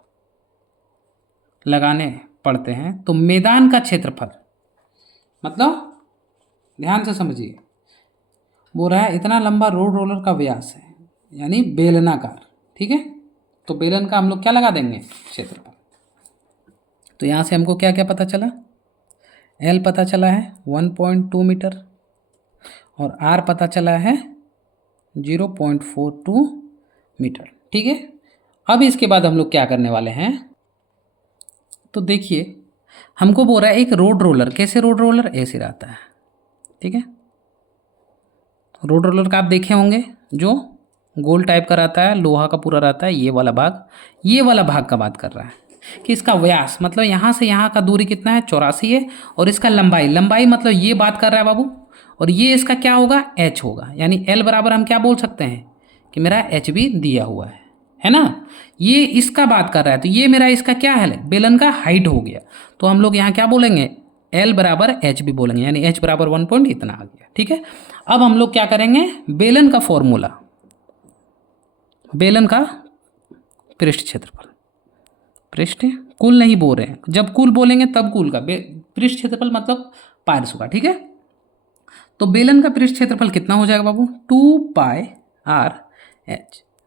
लगाने पड़ते हैं तो मैदान का क्षेत्रफल, मतलब ध्यान से समझिए, बोल रहा है इतना लंबा रोड रोलर का व्यास है, यानी बेलनाकार, ठीक है। तो बेलन का हम लोग क्या लगा देंगे, क्षेत्रफल। तो यहाँ से हमको क्या क्या पता चला, एल पता चला है 1.2 मीटर, और आर पता चला है 0.42 मीटर, ठीक है। अब इसके बाद हम लोग क्या करने वाले हैं, तो देखिए हमको बोल रहा है एक रोड रोलर, कैसे रोड रोलर, ऐसे रहता है, ठीक है। रोड रोलर का आप देखे होंगे, जो गोल टाइप का रहता है, लोहा का पूरा रहता है, ये वाला भाग का बात कर रहा है कि इसका व्यास, मतलब यहाँ से यहाँ का दूरी कितना है, 84 है, और इसका लंबाई मतलब ये बात कर रहा है बाबू, और ये इसका क्या होगा, एच होगा, यानी एल बराबर हम क्या बोल सकते हैं कि मेरा एच भी दिया हुआ है ना। ये इसका बात कर रहा है, तो ये मेरा इसका क्या है, बेलन का हाइट हो गया। तो हम लोग यहाँ क्या बोलेंगे, एल बराबर एच भी बोलेंगे, यानी एच बराबर 1 पॉइंट इतना आ गया, ठीक है। अब हम लोग क्या करेंगे, बेलन का फॉर्मूला, बेलन का पृष्ठ क्षेत्रफल, पृष्ठ कुल नहीं बोल रहे हैं, जब कुल बोलेंगे तब कुल का, पृष्ठ क्षेत्रफल मतलब पार्श्व का, ठीक है। तो बेलन का पृष्ठ क्षेत्रफल कितना हो जाएगा बाबू, 2πr/h।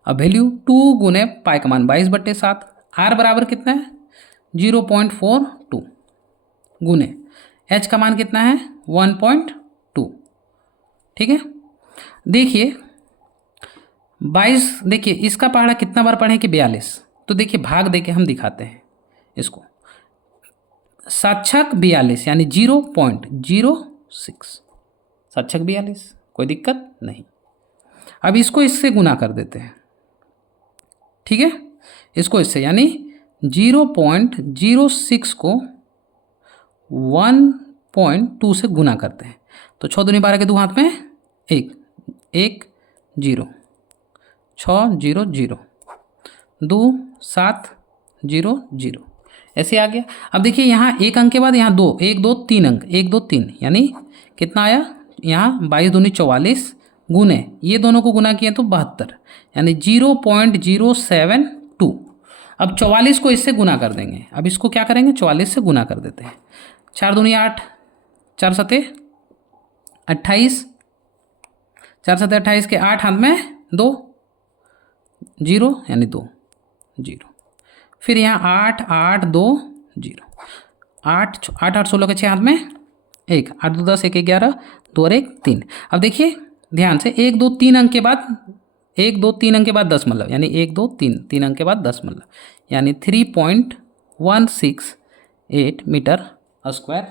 अब वैल्यू 2 गुने पाई का मान 22/7, आर बराबर कितना है 0.42 गुने एच का मान कितना है 1.2, ठीक है। देखिए 22, देखिए इसका पहाड़ा कितना बार पढ़े कि 42, तो देखिए भाग देके हम दिखाते हैं इसको, 7×6 42, यानी 0.06, 7×6 42, कोई दिक्कत नहीं। अब इसको इससे गुना कर देते हैं, ठीक है, इसको इससे, यानी 0.06 को 1.2 से गुना करते हैं, तो 6 दूनी 12 के 2 हाथ में 1 1 0 600, 2 7 0 0, ऐसे आ गया। अब देखिए यहाँ एक अंक के बाद यहाँ 2, 1 2 3 अंक, 1 2 3, यानी कितना आया यहाँ 22 दूनी 44 गुने ये दोनों को गुना किए तो 72, यानी 0.072। अब 44 को इससे गुना कर देंगे। अब इसको क्या करेंगे 44 से गुना कर देते हैं। 4 दूनी 8, 4 सते 28, 4 सते 28 के 8 हाथ में 2 0, यानी 2 0। फिर यहाँ 8 8 2 0, 8 8 8 16 के 6 हाथ में 1, 8 2 10, 1 11, 2 और 1 3। अब देखिए ध्यान से 1 2 3 अंक के बाद 1 2 3 अंक के बाद दशमलव, यानी 1 2 3 3 अंक के बाद दशमलव, यानी 3.168 मीटर स्क्वायर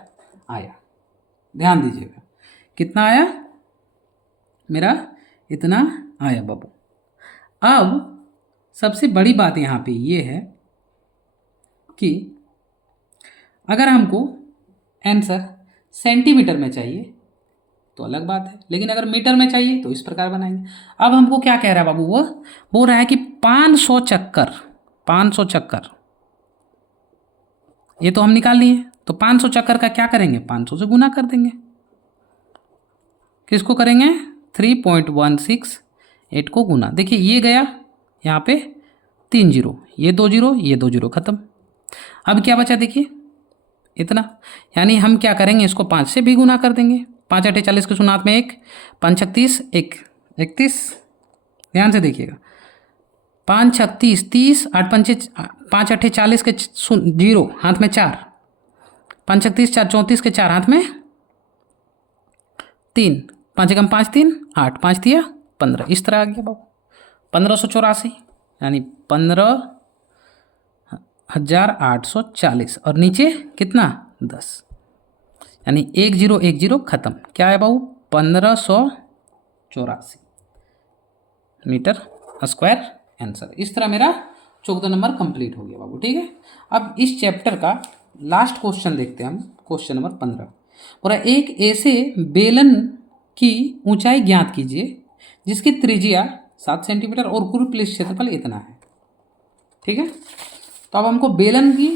आया। ध्यान दीजिएगा कितना आया मेरा, इतना आया बाबू। अब सबसे बड़ी बात यहाँ पे ये है कि अगर हमको आंसर सेंटीमीटर में चाहिए तो अलग बात है, लेकिन अगर मीटर में चाहिए तो इस प्रकार बनाएंगे। अब हमको क्या कह रहा है बाबू, वो बोल रहा है कि 500 चक्कर, 500 चक्कर ये तो हम निकाल लिए, तो 500 चक्कर का क्या करेंगे 500 से गुना कर देंगे। किसको करेंगे 3.168 को गुना। देखिए ये गया यहाँ पे 3 0, ये 2 0, ये 2 0 खत्म। अब क्या बचा देखिए इतना, यानी हम क्या करेंगे इसको 5 से भी गुना कर देंगे। 5 8 40 के शून्य में 1, 5 36 1 31, ध्यान से देखिएगा 5 36 30, 8 5 8 40 के 0 हाथ में 4, 5 36 4 34 के 4 हाथ में 3, 5 एकम 5 3 8, 5 दिया 15, इस तरह आ गया बाबू 1584, यानी 15,840 और नीचे कितना 10, यानी 1 0 1 0 खत्म। क्या है बाबू 1584 मीटर स्क्वायर आंसर। इस तरह मेरा 14 नंबर कंप्लीट हो गया बाबू। ठीक है, अब इस चैप्टर का लास्ट क्वेश्चन देखते हैं हम, क्वेश्चन नंबर 15। पूरा एक ऐसे बेलन की ऊंचाई ज्ञात कीजिए जिसकी त्रिज्या 7 सेंटीमीटर और कुल पृष्ठ क्षेत्रफल इतना है। ठीक है, तो अब हमको बेलन ही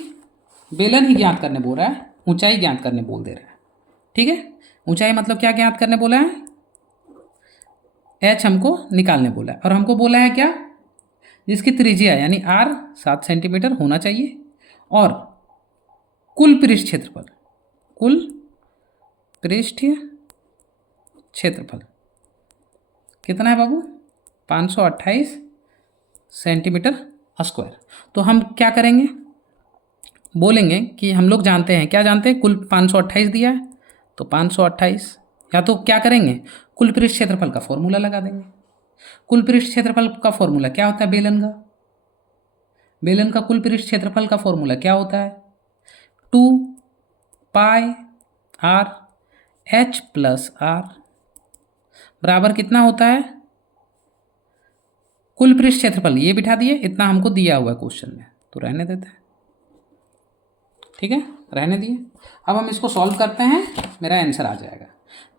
ज्ञात करने बोल रहा है, ऊंचाई ज्ञात करने बोल दे रहा है। ठीक है, ऊंचाई मतलब क्या ज्ञात करने बोला है, एच हमको निकालने बोला है, और हमको बोला है क्या जिसकी त्रिज्या यानी आर 7 सेंटीमीटर होना चाहिए और कुल पृष्ठ क्षेत्रफल कितना है बाबू 528 सेंटीमीटर स्क्वायर। तो हम क्या करेंगे, बोलेंगे कि हम लोग जानते हैं, क्या जानते हैं, कुल 528 दिया है तो 528, या तो क्या करेंगे कुल पृष्ठ क्षेत्रफल का फॉर्मूला लगा देंगे। कुल पृष्ठ क्षेत्रफल का फॉर्मूला क्या होता है, बेलन का कुल पृष्ठ क्षेत्रफल का फॉर्मूला क्या होता है 2 पाई r h प्लस r बराबर कितना होता है, कुल पृष्ठ क्षेत्रफल ये बिठा दिए, इतना हमको दिया हुआ है क्वेश्चन में, तो रहने देते हैं। ठीक है, रहने दिए। अब हम इसको सॉल्व करते हैं, मेरा आंसर आ जाएगा।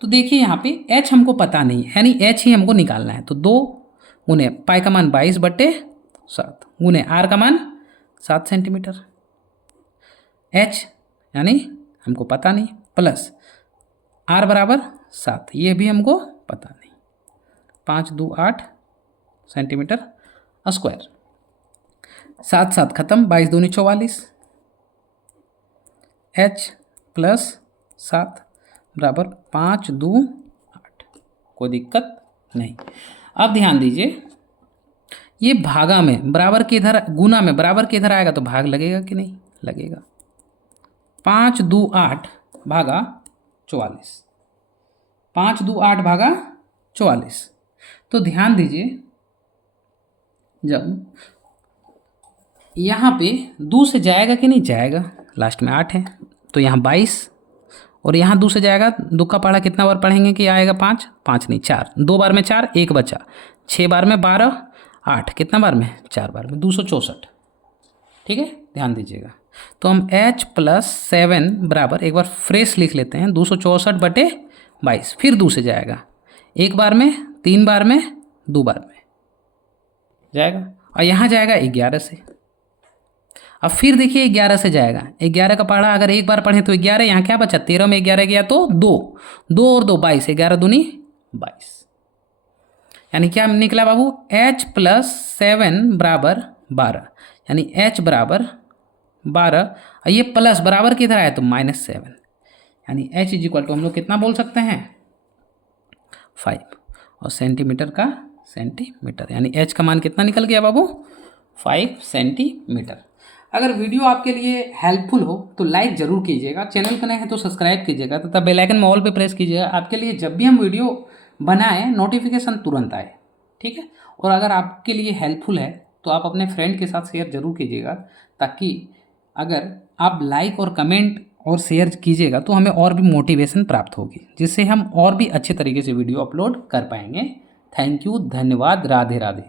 तो देखिए यहाँ पे h हमको पता नहीं है, यानी h ही हमको निकालना है। तो 2 गुने पाई का मान 22/7 गुने r का मान 7 सेंटीमीटर, h यानी हमको पता नहीं, प्लस r बराबर 7, ये भी हमको पता नहीं, 5 2 8 सेंटीमीटर स्क्वायर, 7 7 खत्म, 22 दूनी 44, h प्लस 7 बराबर 5 2 8, कोई दिक्कत नहीं। अब ध्यान दीजिए ये भागा में बराबर के इधर, गुना में बराबर के इधर आएगा तो भाग लगेगा कि नहीं लगेगा। 5 2 8 भागा 44, 5 2 8 भागा 44। तो ध्यान दीजिए जब यहाँ पे 2 से जाएगा कि नहीं जाएगा, लास्ट में 8 है तो यहाँ 22, और यहाँ 2 से जाएगा, 2 का पढ़ा कितना बार पढ़ेंगे कि आएगा 5 5 नहीं 4, 2 बार में 4 1 बचा, 6 बार में 12 8, कितना बार में 4 बार में 264। ठीक है, ध्यान दीजिएगा। तो हम h प्लस 7 बराबर, एक बार फ्रेश लिख लेते हैं, 264/22, फिर 2 से जाएगा, 1 बार में 3 बार में 2 बार में, जाएगा, और यहाँ जाएगा 11 से। अब फिर देखिए 11 से जाएगा, 11 का पढ़ा अगर एक बार पढ़ें तो 11, यहाँ क्या बचा 13 में 11 गया तो 2, 2 और 2 22, 11 दूनी 22। यानी क्या निकला बाबू, h + 7 बराबर 12, यानी h बराबर 12, और ये प्लस बराबर किधर आया तो -7, यानी h = हम लोग कितना बोल सकते हैं 5, और सेंटीमीटर का सेंटीमीटर, यानी h का मान कितना निकल गया बाबू 5 सेंटीमीटर। अगर वीडियो आपके लिए हेल्पफुल हो तो लाइक ज़रूर कीजिएगा, चैनल पर नए हैं तो सब्सक्राइब कीजिएगा तथा बेल आइकन में ऑल पे प्रेस कीजिएगा, आपके लिए जब भी हम वीडियो बनाएं नोटिफिकेशन तुरंत आए, ठीक है। और अगर आपके लिए हेल्पफुल है तो आप अपने फ्रेंड के साथ शेयर ज़रूर कीजिएगा, ताकि अगर आप लाइक और कमेंट और शेयर कीजिएगा तो हमें और भी मोटिवेशन प्राप्त होगी, जिससे हम और भी अच्छे तरीके से वीडियो अपलोड कर पाएंगे। थैंक यू, धन्यवाद, राधे राधे।